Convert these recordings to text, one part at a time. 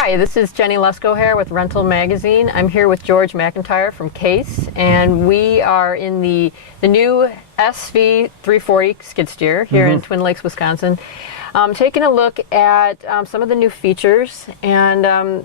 Hi, this is Jenny Lesko here with Rental Magazine. I'm here with George McIntyre from Case, and we are in the new SV340 skid steer here in Twin Lakes, Wisconsin, taking a look at some of the new features. And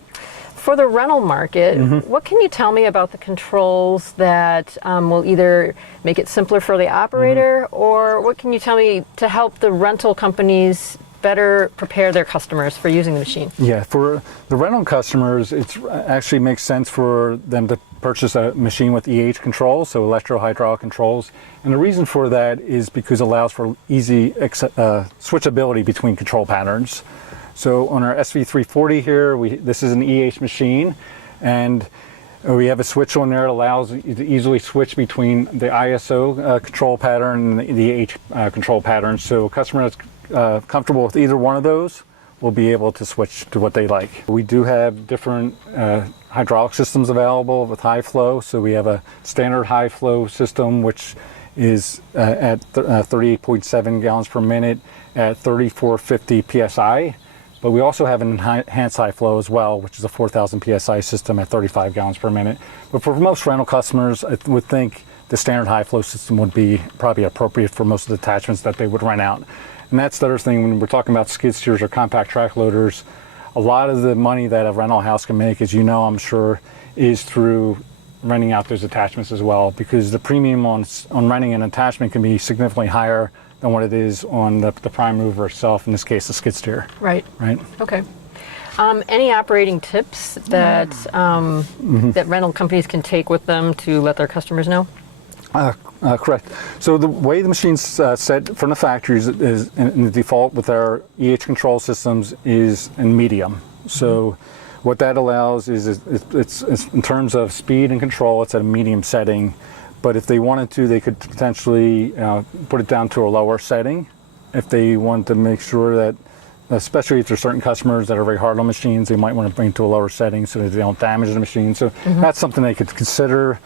for the rental market, what can you tell me about the controls that will either make it simpler for the operator, or what can you tell me to help the rental companies better prepare their customers for using the machine? Yeah, for the rental customers, it actually makes sense for them to purchase a machine with EH controls, so electro-hydraulic controls. And the reason for that is because it allows for easy switchability between control patterns. So on our SV340 here, this is an EH machine, and we have a switch on there that allows you to easily switch between the ISO control pattern and the EH control pattern. So a customer that's comfortable with either one of those will be able to switch to what they like. We do have different hydraulic systems available with high flow. So we have a standard high flow system, which is at 38.7 gallons per minute at 3450 psi. But we also have an enhanced high flow as well, which is a 4000 psi system at 35 gallons per minute. But for most rental customers, I would think the standard high flow system would be probably appropriate for most of the attachments that they would rent out. And that's the other thing when we're talking about skid steers or compact track loaders. A lot of the money that a rental house can make, as you know, I'm sure, is through renting out those attachments as well, because the premium on renting an attachment can be significantly higher than what it is on the prime mover itself, in this case the skid steer. Right. Right. Okay. Any operating tips that that rental companies can take with them to let their customers know? Correct. So the way the machine's set from the factories is in the default with our EH control systems is in medium. So what that allows is it's in terms of speed and control, it's at a medium setting. But if they wanted to, they could potentially put it down to a lower setting if they want to make sure that, especially if there's certain customers that are very hard on machines, they might want to bring it to a lower setting so that they don't damage the machine. So that's something they could consider.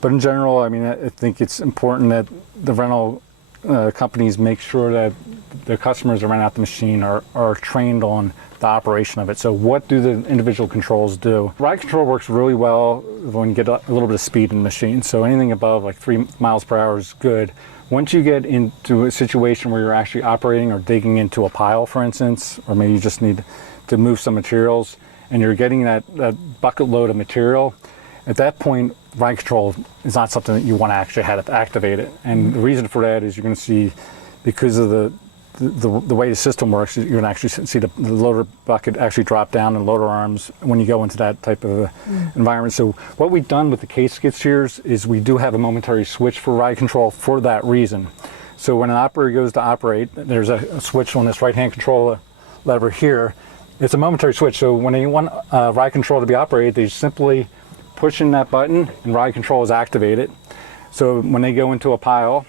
But in general, I mean, I think it's important that the rental companies make sure that the customers that rent out the machine are trained on the operation of it. So what do the individual controls do? Ride control works really well when you get a little bit of speed in the machine. So anything above like 3 miles per hour is good. Once you get into a situation where you're actually operating or digging into a pile, for instance, or maybe you just need to move some materials and you're getting that bucket load of material, at that point, ride control is not something that you want to actually have to activate it. And the reason for that is you're going to see, because of the way the system works, you're going to actually see the loader bucket actually drop down and loader arms when you go into that type of environment. So what we've done with the Case skid steers is we do have a momentary switch for ride control for that reason. So when an operator goes to operate, there's a switch on this right-hand control lever here. It's a momentary switch. So when they want ride control to be operated, they simply push in that button and ride control is activated. So when they go into a pile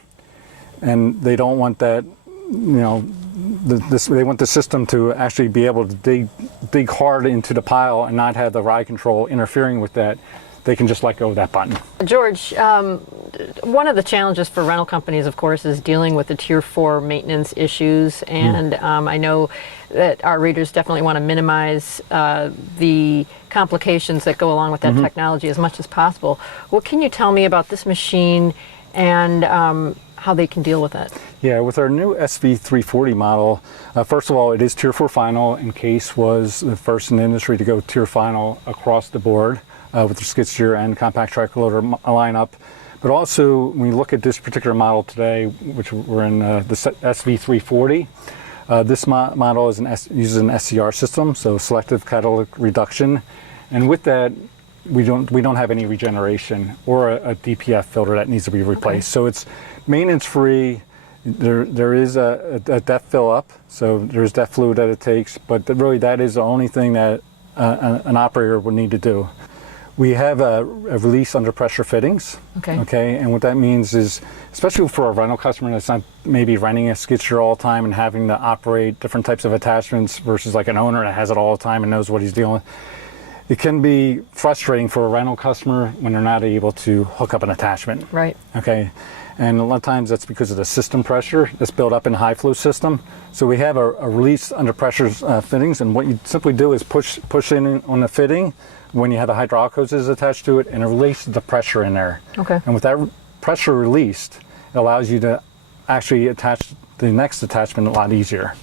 and they don't want that, they want the system to actually be able to dig hard into the pile and not have the ride control interfering with that, they can just let go of that button. George, one of the challenges for rental companies, of course, is dealing with the Tier 4 maintenance issues. And I know that our readers definitely want to minimize the complications that go along with that technology as much as possible. What can you tell me about this machine and how they can deal with it? Yeah, with our new SV340 model, first of all, it is Tier 4 final, and Case was the first in the industry to go Tier final across the board with the skid steer and compact track loader lineup. But also, when you look at this particular model today, which we're in the SV340, this model uses an SCR system, so selective catalytic reduction, and with that, we don't have any regeneration or a DPF filter that needs to be replaced. So it's maintenance free. There is a depth fill up, so there's depth fluid that it takes, but really that is the only thing that an operator would need to do. We have a release under pressure fittings. Okay, and what that means is, especially for a rental customer that's not maybe renting a skid steer all the time and having to operate different types of attachments versus like an owner that has it all the time and knows what he's dealing with, it can be frustrating for a rental customer when they're not able to hook up an attachment. Right. Okay. And a lot of times that's because of the system pressure that's built up in a high flow system. So we have a release under pressure fittings, and what you simply do is push in on the fitting when you have a hydraulic hoses attached to it, and it releases the pressure in there. Okay. And with that pressure released, it allows you to actually attach the next attachment a lot easier.